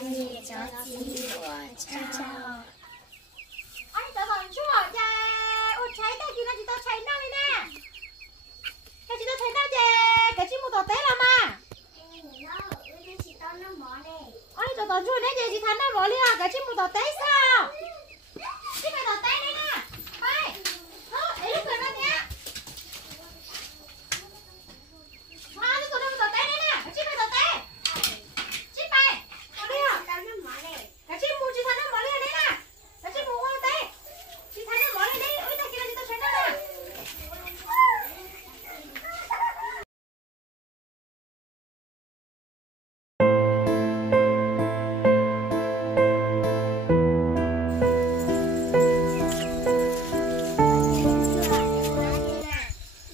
你着急，我悄悄。anh tao còn chú hỏi cha, ôi cháy tay kia là chị tao cháy nào nè, cái chị tao cháy nào chè, cái chị mua tao té làm à? Ôi tao tao chú đấy chè chị thằng nào bỏ liền, cái chị mua tao té sao? Chị phải tao té đây nè, phải, thôi, ấy lúc rồi đó nhé. Mà tao đâu tao té đây nè, cái chị phải tao té, chị phải, bỏ liền, cái chị mua chị thằng nào bỏ liền đấy nè. Cái chị mua hoa té. Chị thấy nó bỏ lên đấy, ôi thằng kia là chị tao cháy đâu nè.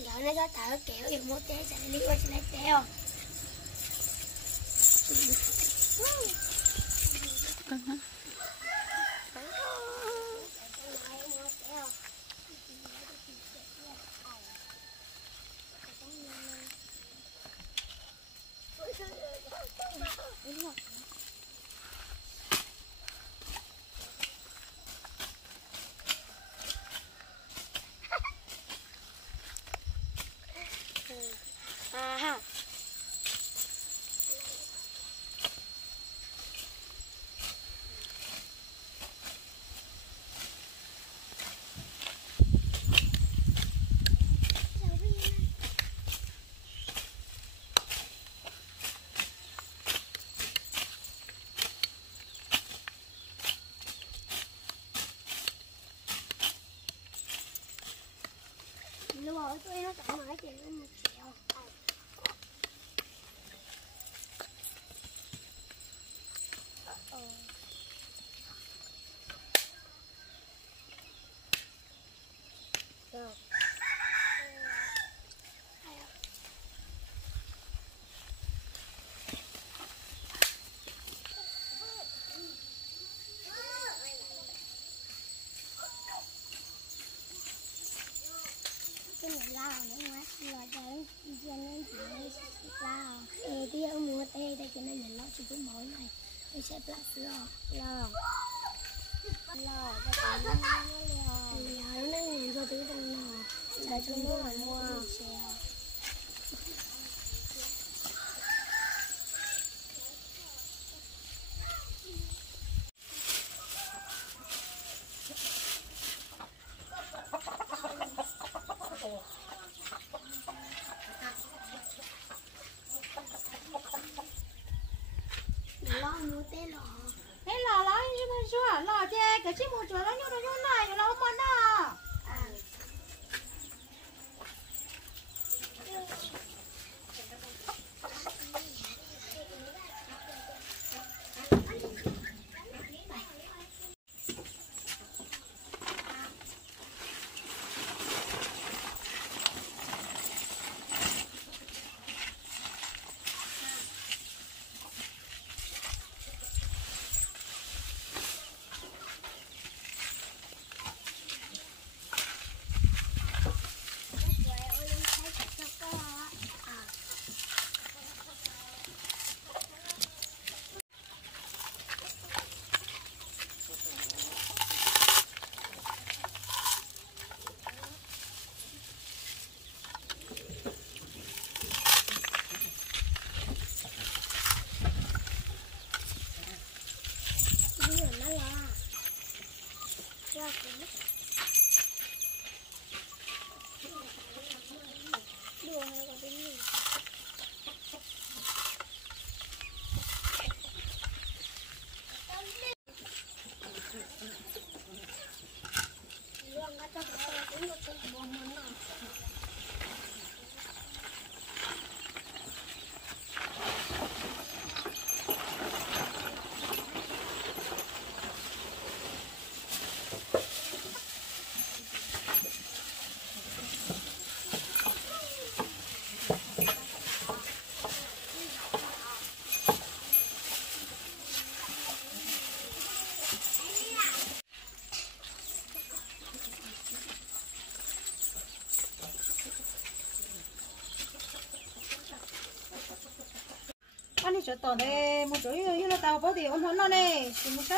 Đó nó có thở kiểu dùng một té sẽ đi qua sẽ lấy téo. Lưu hỏi tôi nó chẳng nói chuyện với 1 triệu. Rồi. Cái này lao nữa mà là cái dân chỉ lao thì bây giờ mua tê đây cái này là lo chỉ có món này tôi sẽ plus lo cái nó nó đang cho thứ trong nào là chúng tôi phải mua Thế lò như thế chưa? Lò chè, cái chị mua chuối nó như này, nó món à? 아니 저 떠네 뭐 저기 이거 다 버디 엄마 너네 심으셔